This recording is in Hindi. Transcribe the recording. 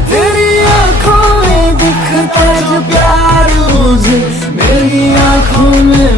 तेरी आंखों में दिखता जो प्यार मुझे, मेरी आंखों में